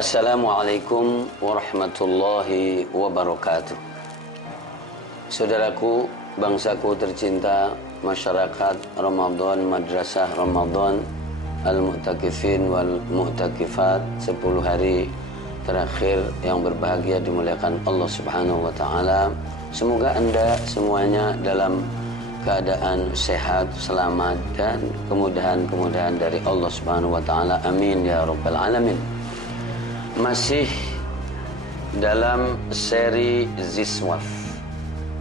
Assalamualaikum warahmatullahi wabarakatuh. Saudaraku, bangsaku tercinta, masyarakat Ramadan, Madrasah Ramadan, Al-Mu'takifin wal Mu'takifat, 10 hari terakhir yang berbahagia dimuliakan Allah Subhanahu wa Ta'ala. Semoga Anda semuanya dalam keadaan sehat, selamat, dan kemudahan-kemudahan dari Allah Subhanahu wa Ta'ala. Amin ya rabbal alamin. Masih dalam seri Ziswaf,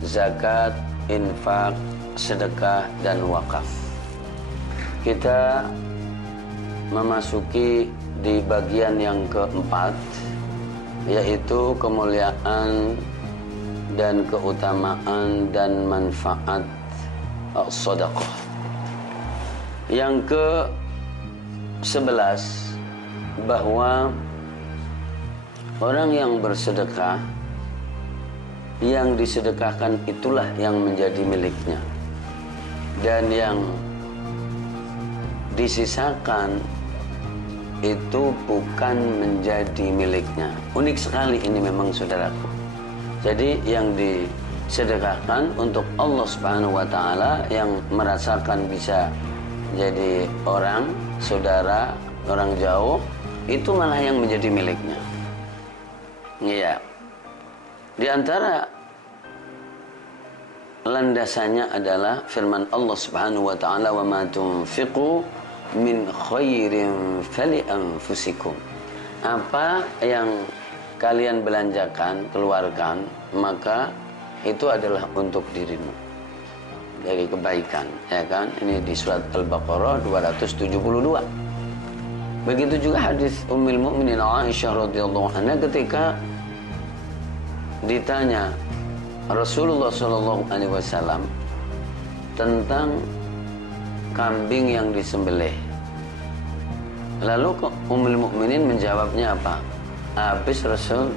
zakat, infak, sedekah, dan wakaf. Kita memasuki di bagian yang keempat, yaitu kemuliaan dan keutamaan dan manfaat sedekah. Yang ke-11, bahwa orang yang bersedekah, yang disedekahkan itulah yang menjadi miliknya, dan yang disisakan itu bukan menjadi miliknya. Unik sekali ini memang, saudaraku. Jadi yang disedekahkan untuk Allah Subhanahu wa Ta'ala, yang merasakan bisa jadi orang, saudara, orang jauh, itu malah yang menjadi miliknya. Iya. Di antara landasannya adalah firman Allah Subhanahu wa Ta'ala, "Wa ma tunfiqu min khairin fali anfusikum." Apa yang kalian belanjakan, keluarkan, maka itu adalah untuk dirimu, dari kebaikan, ya kan? Ini di surat Al-Baqarah 272. Begitu juga hadis Ummul Mukminin Aisyah radhiyallahu anha ketika ditanya Rasulullah sallallahu alaihi wasallam tentang kambing yang disembelih. Lalu Ummul Mukminin menjawabnya apa? Habis Rasul,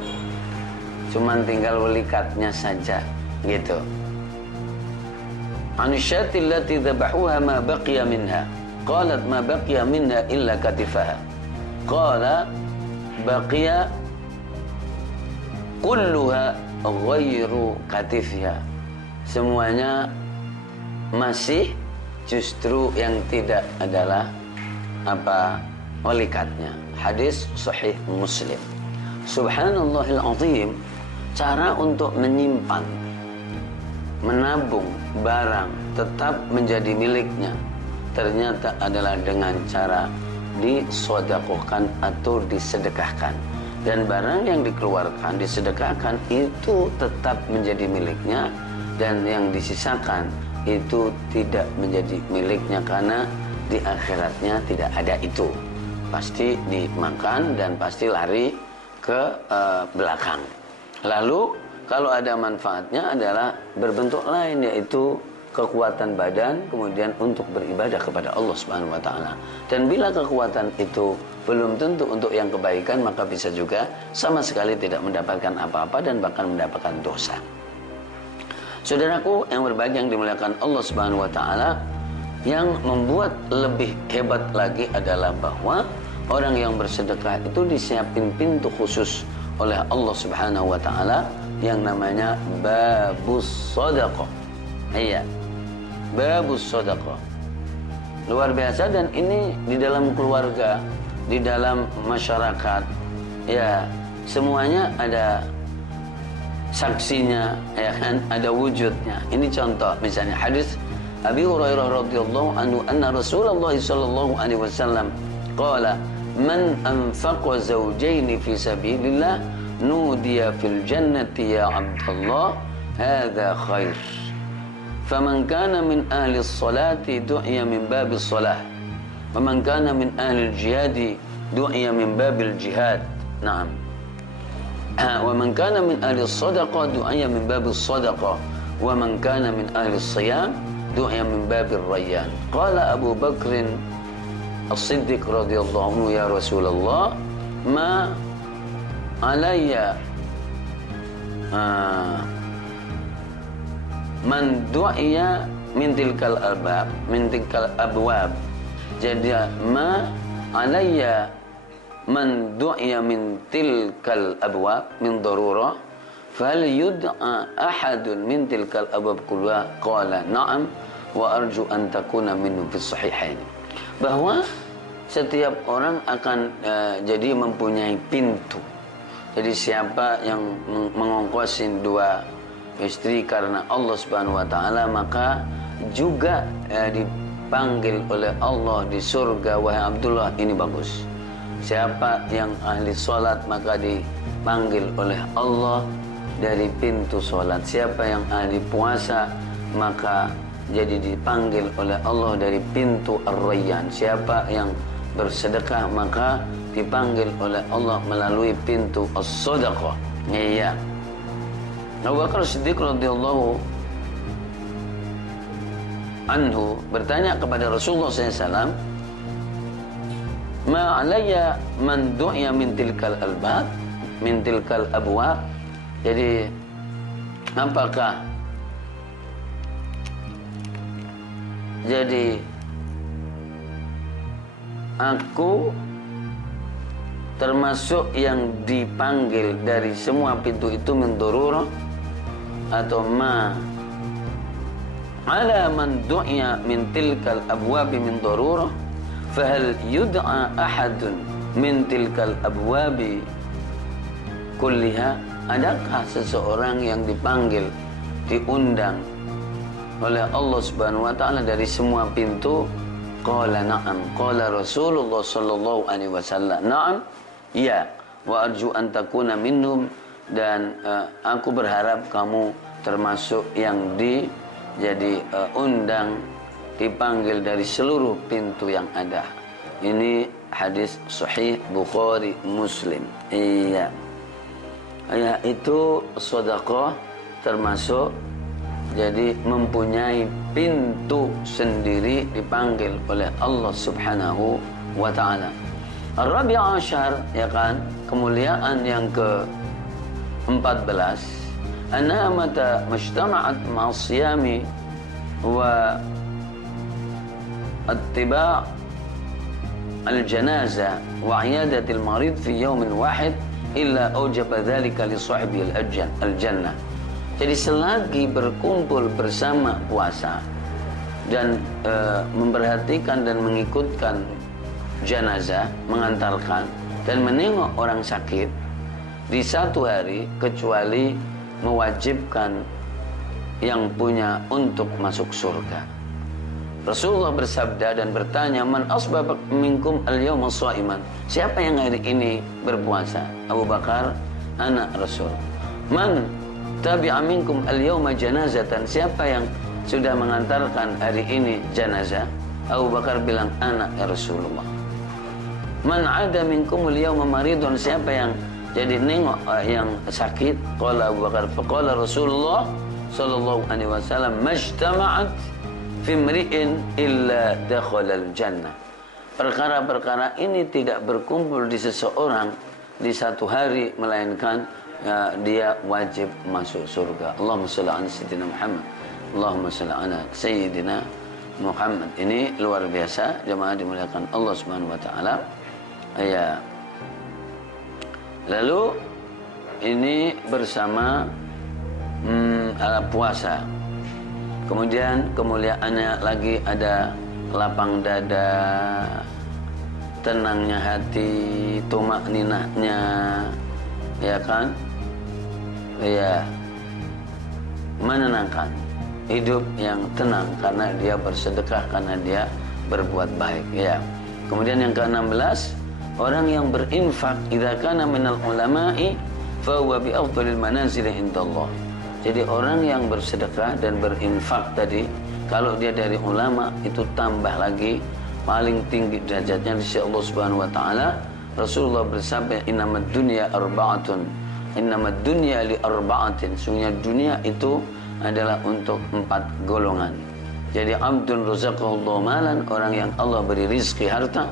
cuman tinggal welikatnya saja, gitu. Anisyatil lati dhabahuha ma baqiya minha. Qalat ma baqiya minha illa katifaha. Qala baqiya kulluha ghairu katifha. Semuanya masih, justru yang tidak adalah apa? Welikatnya. Hadis sahih Muslim. Subhanallahil azim, cara untuk menyimpan, menabung barang tetap menjadi miliknya ternyata adalah dengan cara disedekahkan atau disedekahkan. Dan barang yang dikeluarkan, disedekahkan, itu tetap menjadi miliknya, dan yang disisakan itu tidak menjadi miliknya, karena di akhiratnya tidak ada itu. Pasti dimakan dan pasti lari ke belakang. Lalu kalau ada manfaatnya adalah berbentuk lain, yaitu kekuatan badan, kemudian untuk beribadah kepada Allah Subhanahu wa Ta'ala. Dan bila kekuatan itu belum tentu untuk yang kebaikan, maka bisa juga sama sekali tidak mendapatkan apa-apa dan bahkan mendapatkan dosa. Saudaraku yang berbahagia, yang dimuliakan Allah Subhanahu wa Ta'ala, yang membuat lebih hebat lagi adalah bahwa orang yang bersedekah itu disiapin pintu khusus oleh Allah Subhanahu wa Ta'ala yang namanya babus sedekah. Iya, babus sedekah. Luar biasa. Dan ini di dalam keluarga, di dalam masyarakat, ya, semuanya ada saksinya, ya kan, ada wujudnya. Ini contoh, misalnya hadis Abi Hurairah radhiyallahu anhu anna Rasulullah sallallahu alaihi wasallam qala man anfaqa zawjaini fi sabilillah nudiya fil jannati ya Abdullah hadza khair. Faman kana min ahli as-salati du'iya min babi as-salah. Faman kana min ahli al-jihad du'iya min babi al-jihad. Naam. Wa man kana min ahli as-sadaqah du'iya min babi as-sadaqah. Wa man kana min ahli as-siyam du'a min babir rayyan. Qala Abu Bakr As-Siddiq radhiyallahu anhu, ya Rasulullah, ma alayya man du'iya min tilkal abwab. Jadi ma alayya man du'iya min tilkal abwab min darurah fahal yud'a ahadun min tilkal abwab kulluha qala na'am wa arju an takuna minhu fis sahihain. Bahwa setiap orang akan jadi mempunyai pintu. Jadi siapa yang mengongkosin dua istri karena Allah Subhanahu wa taala, maka juga dipanggil oleh Allah di surga, wahai Abdullah, ini bagus. Siapa yang ahli solat maka dipanggil oleh Allah dari pintu solat. Siapa yang ahli puasa maka jadi dipanggil oleh Allah dari pintu Ar-Rayyan. Siapa yang bersedekah maka dipanggil oleh Allah melalui pintu As-Sadaqah. Iya. Abu Bakar Siddiq radhiyallahu anhu bertanya kepada Rasulullah SAW, ma alayya man du'iya min tilkal albab, min tilkal abwab. Jadi apakah jadi aku termasuk yang dipanggil dari semua pintu itu min darurah, atau ma ala man du'iya min tilkal abwab min darurah fahal yud'a ahadun min tilkal abwabi kulliha. Adakah seseorang yang dipanggil, diundang oleh Allah Subhanahu wa taala dari semua pintu? Qala na'am. Qala Rasulullah sallallahu alaihi wasallam, na'am, ya, wa arju an takuna minhum, dan aku berharap kamu termasuk yang jadi undang, dipanggil dari seluruh pintu yang ada. Ini hadis sahih Bukhari Muslim. Iya. Ya, itu sedekah termasuk jadi mempunyai pintu sendiri, dipanggil oleh Allah Subhanahu wa taala. Ar-Rabi' Ashar, ya kan, kemuliaan yang ke-14, anna mata majtama'at ma'as-siyami wa attiba' al-janazah wa 'iyadatil marid fi yawmin wahid illa aujaba dzalika li sahibi al-jannah. Jadi selagi berkumpul bersama puasa dan memperhatikan dan mengikutkan jenazah, mengantarkan dan menengok orang sakit di satu hari, kecuali mewajibkan yang punya untuk masuk surga. Rasulullah bersabda dan bertanya, man asbab minkum al-yawma sha'iman. Siapa yang hari ini berpuasa? Abu Bakar, anak Rasul. Man tabi'a minkum al-yawma janazatan. Siapa yang sudah mengantarkan hari ini jenazah? Abu Bakar bilang, anak ya Rasulullah. Man ada minkum al-yawma maridun. Siapa yang jadi nengok yang sakit? Qala Abu Bakar, faqala Rasulullah sallallahu alaihi wasallam, majtama'at fi mri'in illa dakhalal jannah. Perkara-perkara ini tidak berkumpul di seseorang di satu hari, melainkan dia wajib masuk surga. Allahumma shalli ala sayyidina Muhammad. Allahumma shalli ala sayyidina Muhammad. Ini luar biasa, jemaah dimuliakan Allah Subhanahu wa taala. Ya. Lalu ini bersama puasa. Kemudian kemuliaannya lagi ada lapang dada, tenangnya hati, tumak ninahnya, ya kan? Ya, menenangkan hidup yang tenang karena dia bersedekah, karena dia berbuat baik. Ya. Kemudian yang ke-16, orang yang berinfak idza kana minal ulama'i fa huwa bi afdhalil manazil indallah. Jadi orang yang bersedekah dan berinfak tadi, kalau dia dari ulama, itu tambah lagi paling tinggi derajatnya di sisi Allah Subhanahu wa taala. Rasulullah bersabda, innamad dunya arba'atun. Innamad dunya li arba'atin. Sungguhnya dunia itu adalah untuk 4 golongan. Jadi abdun razaqahullahu malan, orang yang Allah beri rizki harta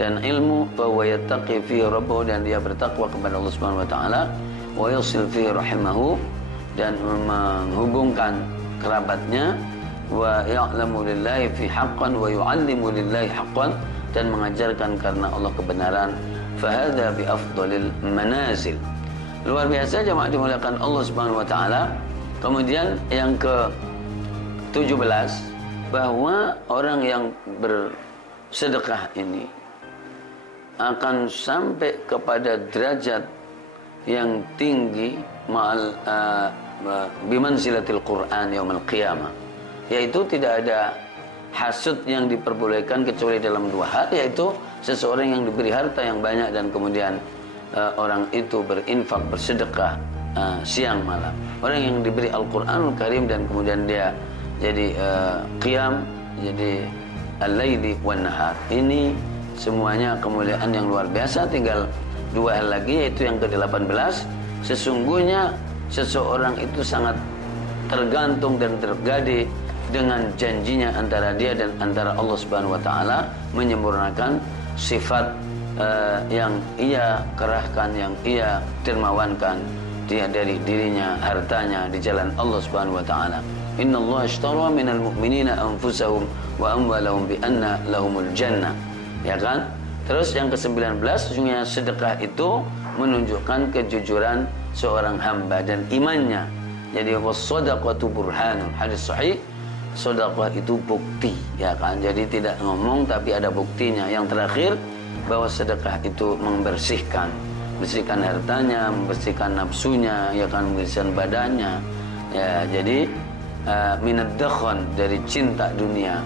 dan ilmu, fa huwa yattaqi fi rabbahu, dan dia bertakwa kepada Allah Subhanahu wa taala, wa yasil fi rahimahu, dan menghubungkan kerabatnya, wa ya'lamu lillahi fi haqqan wa yu'allimu lillahi haqqan, dan mengajarkan karena Allah kebenaran, fahadha bi afdalil manazil. Luar biasa jemaah dimuliakan Allah Subhanahu wa taala. Kemudian yang ke-17, bahwa orang yang bersedekah ini akan sampai kepada derajat yang tinggi ma'al bimanzilatil Quran yaumil qiyamah, yaitu tidak ada hasud yang diperbolehkan kecuali dalam dua hal, yaitu seseorang yang diberi harta yang banyak dan kemudian orang itu berinfak, bersedekah siang malam. Orang yang diberi Al-Quranul Karim dan kemudian dia jadi qiyam, jadi al-laili wan nahar. Ini semuanya kemuliaan yang luar biasa. Tinggal dua hal lagi, yaitu yang ke-18. Sesungguhnya seseorang itu sangat tergantung dan tergade dengan janjinya antara dia dan antara Allah Subhanahu wa taala, menyempurnakan sifat yang ia kerahkan, yang ia dermawankan dia dari dirinya, hartanya di jalan Allah Subhanahu wa taala. Innallaha ashtara minal mu'minina anfusahum wa amwalahum bi anna lahumul jannah. Ya kan? Terus yang ke-19, sesungguhnya sedekah itu menunjukkan kejujuran seorang hamba dan imannya. Jadi was-shadaqatu burhanun. Hadis sahih, sedekah itu bukti, ya kan? Jadi tidak ngomong tapi ada buktinya. Yang terakhir, bahwa sedekah itu membersihkan hartanya, membersihkan nafsunya, ya kan, membersihkan badannya. Ya, jadi minad dakhon, dari cinta dunia,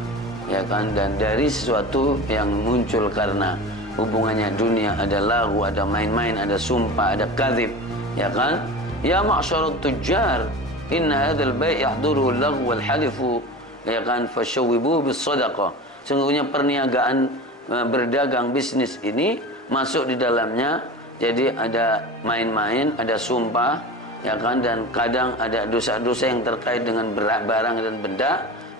ya kan, dan dari sesuatu yang muncul karena hubungannya dunia, ada lagu, ada main-main, ada sumpah, ada kadzib, ya kan. Ya ma'syarat tujjar, inna hadzal bai' yahduruhu al-laghu wal halifu, ya kan, fashawwibu bis sadaqah. Sungguhnya perniagaan, berdagang, bisnis ini masuk di dalamnya jadi ada main-main, ada sumpah, ya kan, dan kadang ada dosa-dosa yang terkait dengan barang dan benda,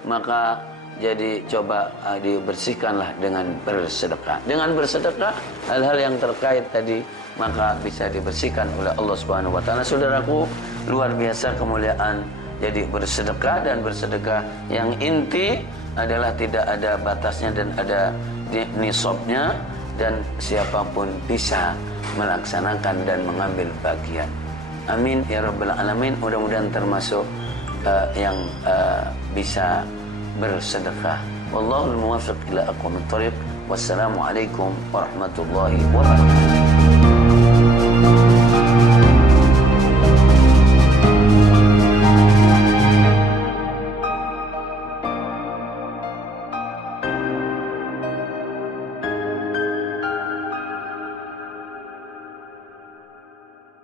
maka jadi coba dibersihkanlah dengan bersedekah. Dengan bersedekah hal-hal yang terkait tadi maka bisa dibersihkan oleh Allah Subhanahu wa taala. Saudaraku, luar biasa kemuliaan jadi bersedekah, dan bersedekah yang inti adalah tidak ada batasnya dan ada nisabnya, dan siapapun bisa melaksanakan dan mengambil bagian. Amin ya rabbal alamin. Mudah-mudahan termasuk yang bisa bersedekah. Wallahul muwaffiq ila aqwamit thoriq. Wassalamualaikum warahmatullahi wabarakatuh.